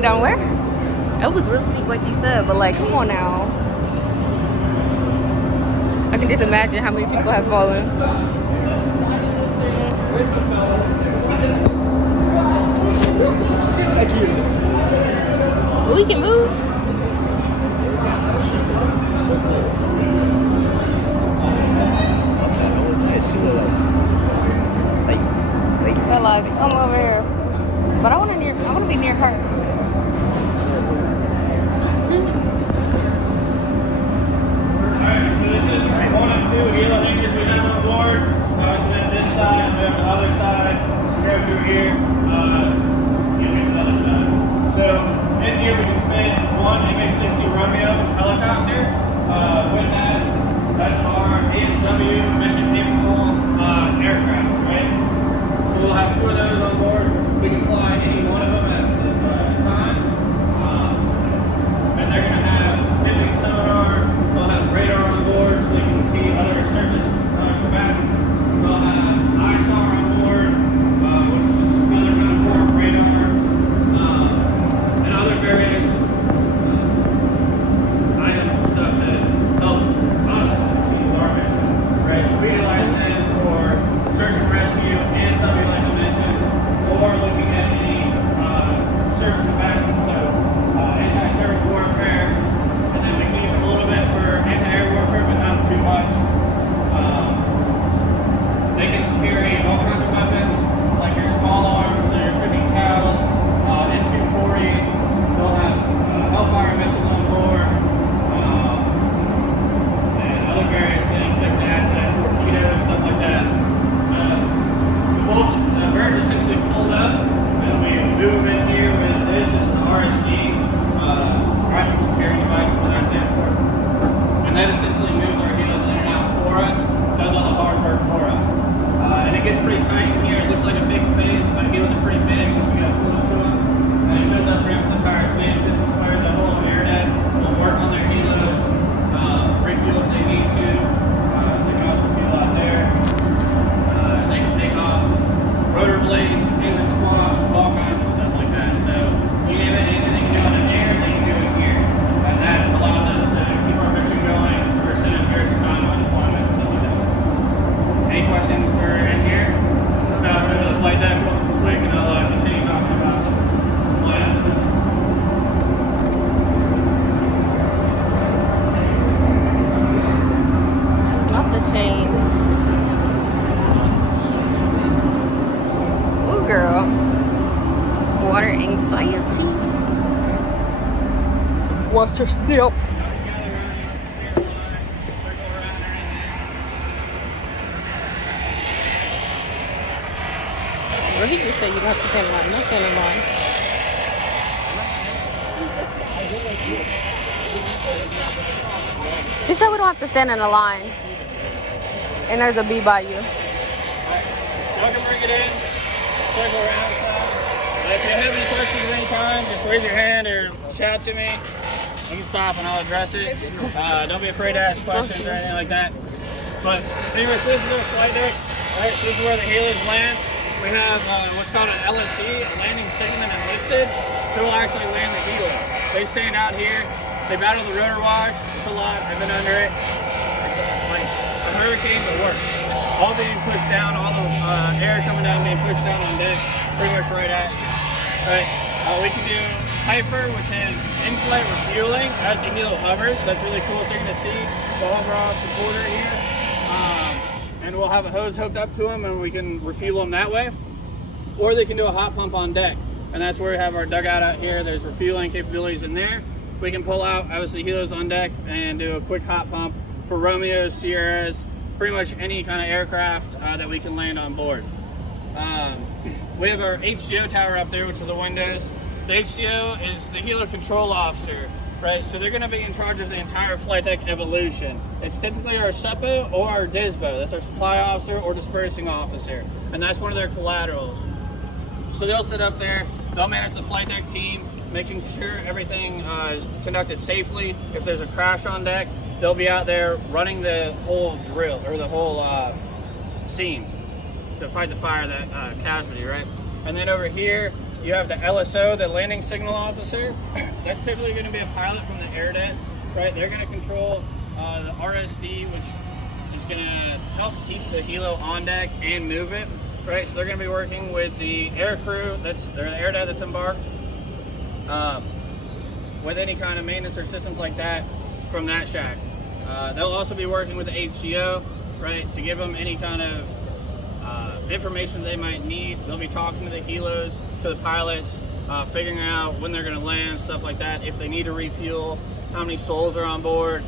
Falling down where? It was real steep like you said, but like, come on now. I can just imagine how many people have fallen. We can move. But like, come over here. But I want to be near her. Alright, so this is one of two helo hangers we have on board. So we have this side, and we have the other side. So go through here, you'll get to the other side. So in here we can fit one MH-60 Romeo helicopter. With that, that's our ASW mission capable aircraft, right? So we'll have two of those on board. We can fly any one of them at a time. And they're going to have dipping sonar. They'll have radar on board so they can see other surface combatants. They'll have ISAR on board, which is just another kind of form of radar. And other various items and stuff that help us succeed with our mission. Right? So we utilize them for search and rescue, ASW like I mentioned, or looking at any surface combatants, so anti-surface warfare, and then we can use them a little bit for anti-air warfare, but not too much. They can carry all kinds of weapons, like your small arms, so your 50 cals, M240s. They'll have Hellfire missiles on board, and other various things that can add to that, torpedoes, stuff like that. So the birds essentially fold up, and we move them in here with this. This is the RSD, Rifle Security Device, what that stands for. And that essentially moves our helos in and out for us, does all the hard work for us. And it gets pretty tight in here. It looks like a big space, but helos are pretty big once we get close to them. And it goes up ramps the entire space. This is where the whole air deck will work on their helos, refuel if they need to. They can also refuel out there. They can take off rotor blades, engine swaps, all kinds of stuff like that. So you name it, anything they can do on the air, they can do it here. And that allows us to keep our mission going for extended periods of time on deployment and stuff like that. Any questions for in here? No, I'm going to the flight deck real quick and I'll continue talking about some flight apps. Not the chains. Ooh, girl. Water anxiety. Watch your step. Well, he just said you don't have to stand in line. Not stand in line. He said we don't have to stand in a line. And there's a bee by you. Y'all can bring it in, circle around some. If you have any questions at any time, just raise your hand or shout to me. We can stop and I'll address it. Don't be afraid to ask questions or anything like that. But anyways, this is our flight deck. Right, so this is where the helos land. We have what's called an LSC, a landing segment enlisted, who will actually land the helo. They stand out here, they battle the rotor wash. It's a lot, I've been under it. It's like a hurricane, but worse. All being pushed down, all the air coming down, being pushed down on deck, pretty much right at. Right. We can do hyper, which is in-flight refueling as the helo hovers. That's a really cool thing to see. We'll hover off the border here. And we'll have a hose hooked up to them and we can refuel them that way. Or they can do a hot pump on deck. And that's where we have our dugout out here. There's refueling capabilities in there. We can pull out, obviously, helos on deck and do a quick hot pump for Romeos, Sierras, pretty much any kind of aircraft that we can land on board. We have our HCO tower up there, which are the windows. The HCO is the helo control officer, right? So they're going to be in charge of the entire flight deck evolution. It's typically our SUPO or our DISBO. That's our supply officer or dispersing officer. And that's one of their collaterals. So they'll sit up there, they'll manage the flight deck team, making sure everything is conducted safely. If there's a crash on deck, they'll be out there running the whole drill, or the whole scene to fight the fire, that casualty, right? And then over here, you have the LSO, the landing signal officer. That's typically going to be a pilot from the air deck, right? They're going to control the RSD, which is going to help keep the helo on deck and move it, right? So they're going to be working with the air crew, they're the air deck that's embarked, with any kind of maintenance or systems like that from that shack. They'll also be working with the HCO, right, to give them any kind of information they might need. They'll be talking to the helos, to the pilots, figuring out when they're going to land, stuff like that. If they need to refuel, how many souls are on board,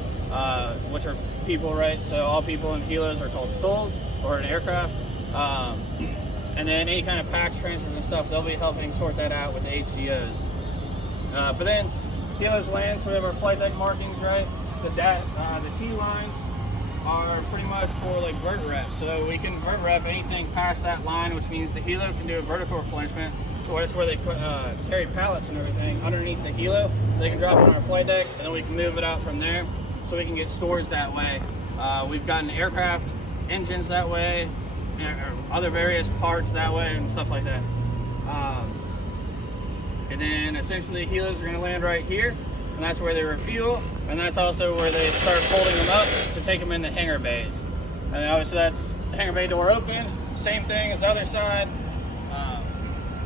which are people, right? So all people in helos are called souls, or an aircraft. And then any kind of packs, transfers, and stuff, they'll be helping sort that out with the HCOs. But then helos land, so we have our flight deck markings, right? The T lines are pretty much for like vert rep. So we can vert rep anything past that line, which means the helo can do a vertical replenishment. So that's where they carry pallets and everything underneath the helo. They can drop it on our flight deck, and then we can move it out from there. So we can get stores that way. We've gotten aircraft engines that way, other various parts that way, and stuff like that. And then essentially helos are going to land right here, and that's where they refuel, and that's also where they start folding them up to take them in the hangar bays. And obviously that's the hangar bay door open, same thing as the other side.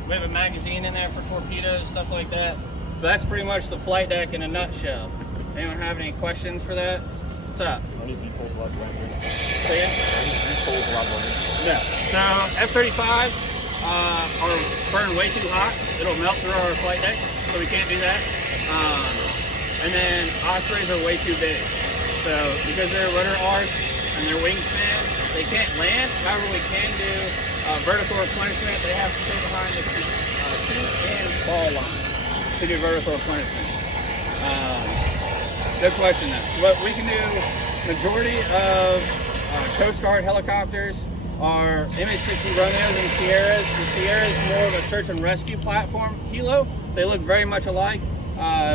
We have a magazine in there for torpedoes, stuff like that. But that's pretty much the flight deck in a nutshell. Anyone have any questions for that? What's up? Any VTOLs allowed to land here? Say it? Any VTOLs allowed to land here? No. So F-35s are burned way too hot. It'll melt through our flight deck, so we can't do that. And then Ospreys are way too big. So because they're rudder arcs and their wingspan, they can't land. However, we can do vertical replenishment. They have to stay behind the seat and ball line to do vertical replenishment. Good question though. What we can do, majority of Coast Guard helicopters are MH-60 Romeos and Sierras. The Sierra is more of a search and rescue platform helo. They look very much alike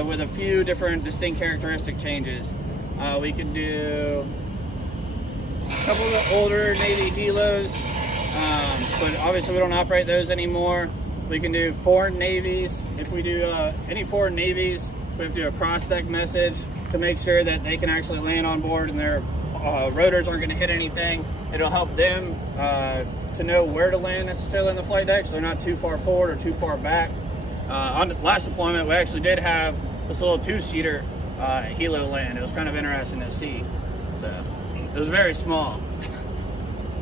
with a few different distinct characteristic changes. We can do a couple of the older Navy helos, but obviously we don't operate those anymore. We can do foreign navies. If we do any foreign navies, we have to do a cross-deck message to make sure that they can actually land on board and their rotors aren't going to hit anything. It'll help them to know where to land necessarily in the flight deck, so they're not too far forward or too far back. On the last deployment, we actually did have this little two-seater helo land. It was kind of interesting to see. So it was very small.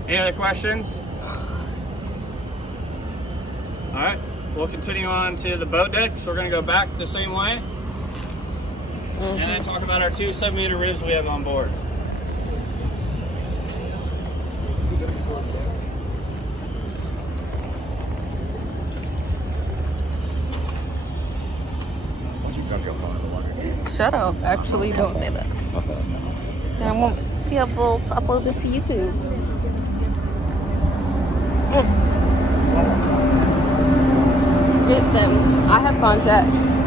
Any other questions? All right, we'll continue on to the boat deck. So we're going to go back the same way. And then talk about our 2 7-meter ribs we have on board. Shut up. Actually, don't say that. And I won't be able to upload this to YouTube. Get them. I have contacts.